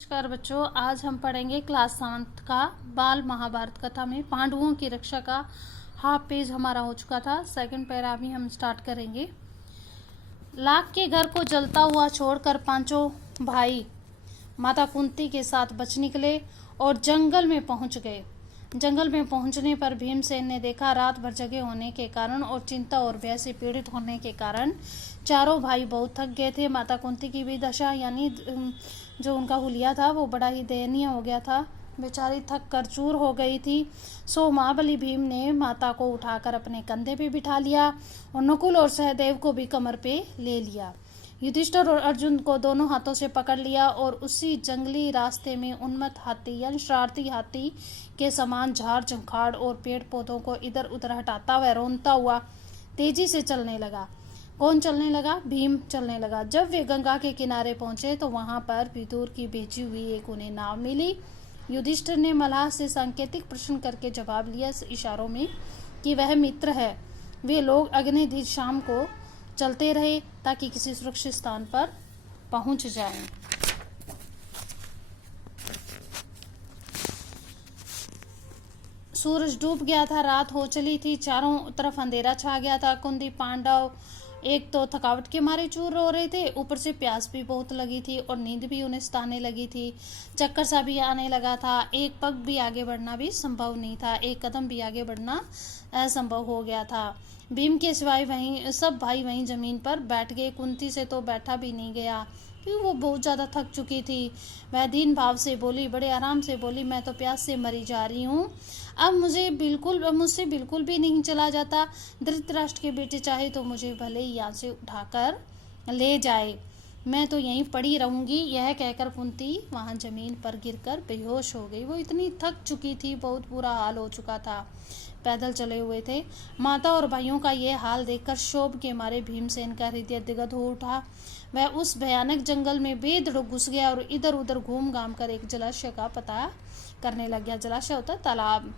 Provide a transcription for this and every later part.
नमस्कार बच्चों, आज हम पढ़ेंगे क्लास 7 का बाल महाभारत कथा में पांडवों की रक्षा का हाफ पेज हमारा हो चुका था। सेकंड पैरा भी हम स्टार्ट करेंगे। लाख के घर को जलता हुआ छोड़कर पांचों भाई माता कुंती के साथ बच निकले और जंगल में पहुंच गए। जंगल में पहुंचने पर भीमसेन ने देखा रात भर जगे होने के कारण और चिंता और भय से पीड़ित होने के कारण चारों भाई बहुत थक गए थे। माता कुंती की भी दशा यानी जो उनका हुलिया था वो बड़ा ही दयनीय हो गया था। बेचारी थक कर चूर हो गई थी। सो महाबली भीम ने माता को उठाकर अपने कंधे पे बिठा लिया और नकुल और सहदेव को भी कमर पे ले लिया। युधिष्ठिर और अर्जुन को दोनों हाथों से पकड़ लिया और उसी जंगली रास्ते में उन्मत्त हाथी यानी शरारती हाथी के समान झाड़ झंखाड़ और पेड़ पौधों को इधर उधर हटाता हुआ रोनता हुआ तेजी से चलने लगा। कौन चलने लगा? भीम चलने लगा। जब वे गंगा के किनारे पहुंचे तो वहां पर विदुर की भेजी हुई एक उन्हें नाव मिली। युधिष्ठिर ने मल्लाह से सांकेतिक प्रश्न करके जवाब लिया इशारों में कि वह मित्र है। वे लोग अगले दिन शाम को चलते रहे ताकि किसी सुरक्षित स्थान पर पहुंच जाएं। सूरज डूब गया था, रात हो चली थी, चारों तरफ अंधेरा छा गया था। कुंती पांडव एक तो थकावट के मारे चूर रो रहे थे, ऊपर से प्यास भी बहुत लगी थी और नींद भी उन्हें सताने लगी थी। चक्कर सा भी आने लगा था। एक पग भी आगे बढ़ना भी संभव नहीं था, एक कदम भी आगे बढ़ना असंभव हो गया था। भीम के सिवाय वहीं सब भाई वहीं जमीन पर बैठ गए। कुंती से तो बैठा भी नहीं गया क्योंकि वो बहुत ज़्यादा थक चुकी थी। वह दीन भाव से बोली, बड़े आराम से बोली, मैं तो प्यास से मरी जा रही हूँ। अब मुझसे बिल्कुल भी नहीं चला जाता। धृतराष्ट्र के बेटे चाहे तो मुझे भले ही यहाँ से उठाकर ले जाए, मैं तो यहीं पड़ी रहूंगी। यह कहकर कुंती वहां जमीन पर गिरकर बेहोश हो गई। वो इतनी थक चुकी थी, बहुत बुरा हाल हो चुका था। पैदल चले हुए थे। माता और भाइयों का यह हाल देखकर क्षोभ के मारे भीमसेन का हृदय दिगद हो उठा। वह उस भयानक जंगल में बेधड़क घुस गया और इधर उधर घूम घाम कर एक जलाशय का पता करने लग गया। जलाशय होता है तालाब।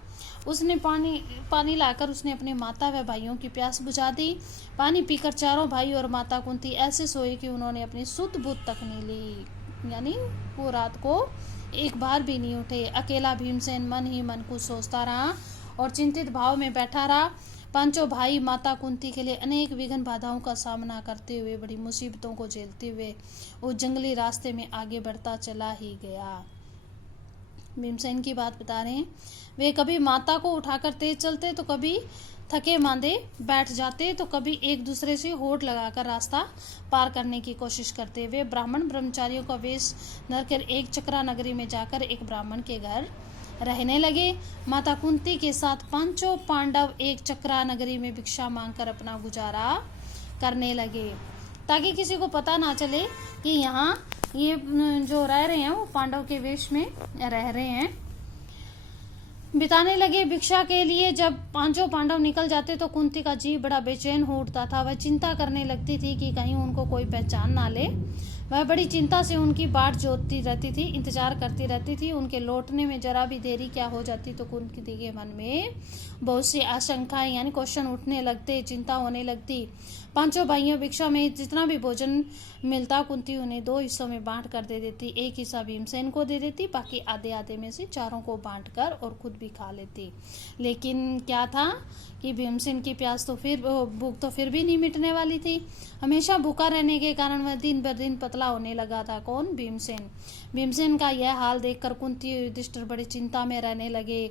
उसने पानी लाकर उसने अपने माता व भाइयों की प्यास बुझा दी। पानी पीकर चारों भाई और माता कुंती ऐसे सोए कि उन्होंने अपनी सुध बुध तक नहीं ली, यानी वो रात को एक बार भी नहीं उठे। अकेला भीमसेन मन ही मन कुछ सोचता रहा और चिंतित भाव में बैठा रहा। पांचों भाई माता कुंती के लिए अनेक विघ्न बाधाओं का सामना करते हुए, बड़ी मुसीबतों को झेलते हुए वो जंगली रास्ते में आगे बढ़ता चला ही गया। भीमसेन की बात बता रहे हैं। वे कभी माता को उठाकर तेज चलते तो कभी थके मांदे बैठ जाते तो कभी एक दूसरे से होड़ लगाकर रास्ता पार करने की कोशिश करते। वे ब्राह्मण ब्रह्मचारियों का वेश धरकर एक चक्रा नगरी में जाकर एक ब्राह्मण के घर रहने लगे। माता कुंती के साथ पांचों पांडव एक चक्रा नगरी में भिक्षा मांगकर अपना गुजारा करने लगे ताकि किसी को पता ना चले कि यहाँ ये जो रह रहे हैं वो पांडव के वेश में रह रहे हैं। बिताने लगे भिक्षा के लिए। जब पांचों पांडव निकल जाते तो कुंती का जी बड़ा बेचैन हो उठता था। वह चिंता करने लगती थी कि कहीं उनको कोई पहचान ना ले। वह बड़ी चिंता से उनकी बाट जोतती रहती थी, इंतजार करती रहती थी। उनके लौटने में जरा भी देरी क्या हो जाती तो कुंती के मन में बहुत सी आशंकाएं यानी क्वेश्चन उठने लगते, चिंता होने लगती। पांचों भाइयों भिक्षा में जितना भी भोजन मिलता कुंती उन्हें 2 हिस्सों में बांट कर दे देती। एक हिस्सा भीमसेन को दे देती, बाकी आधे आधे में से चारों को बांट कर और खुद भी खा लेती। लेकिन क्या था कि भीमसेन की प्यास तो फिर भूख तो फिर भी नहीं मिटने वाली थी। हमेशा भूखा रहने के कारण वह दिन ब दिन पतला होने लगा था। कौन? भीमसेन। भीमसेन का यह हाल देखकर कुंती और युधिष्ठिर बड़ी चिंता में रहने लगे।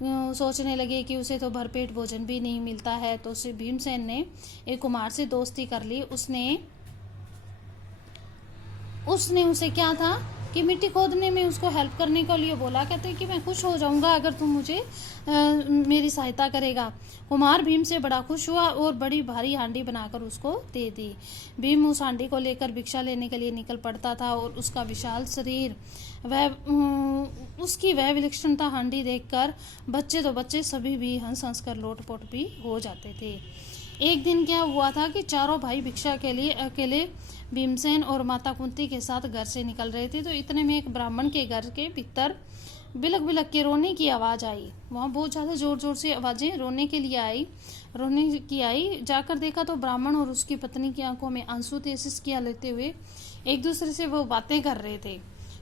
सोचने लगे कि उसे तो भरपेट भोजन भी नहीं मिलता है। तो उसे भीमसेन ने एक कुमार से दोस्ती कर ली। उसने उसे क्या था कि मिट्टी खोदने में उसको हेल्प करने के लिए बोला। कहते कि मैं खुश हो जाऊंगा अगर तुम मुझे मेरी सहायता करेगा। कुमार भीम से बड़ा खुश हुआ और बड़ी भारी हांडी बनाकर उसको दे दी। भीम उस हांडी को लेकर भिक्षा लेने के लिए निकल पड़ता था और उसका विशाल शरीर उसकी वह विलक्षणता हांडी देखकर बच्चे तो बच्चे सभी भी हंस हंस कर लोटपोट भी हो जाते थे। एक दिन क्या हुआ था कि चारों भाई भिक्षा के लिए अकेले भीमसेन और माता कुंती के साथ घर से निकल रहे थे तो इतने में एक ब्राह्मण के घर के भीतर बिलक बिलक के रोने की आवाज़ आई। वहाँ बहुत ज़्यादा जोर जोर से आवाज़ें रोने की आई। जाकर देखा तो ब्राह्मण और उसकी पत्नी की आंखों में आंसू थे। सिसकियाँ लेते हुए एक दूसरे से वो बातें कर रहे थे।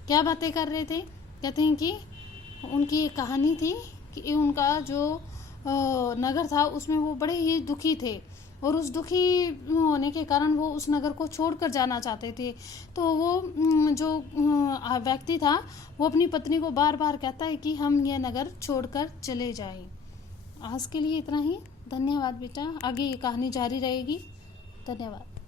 क्या बातें कर रहे थे? कहते हैं कि उनकी एक कहानी थी कि उनका जो नगर था उसमें वो बड़े ही दुखी थे, और उस दुखी होने के कारण वो उस नगर को छोड़कर जाना चाहते थे। तो वो जो व्यक्ति था वो अपनी पत्नी को बार बार कहता है कि हम ये नगर छोड़कर चले जाएं। आज के लिए इतना ही। धन्यवाद बेटा, आगे ये कहानी जारी रहेगी। धन्यवाद।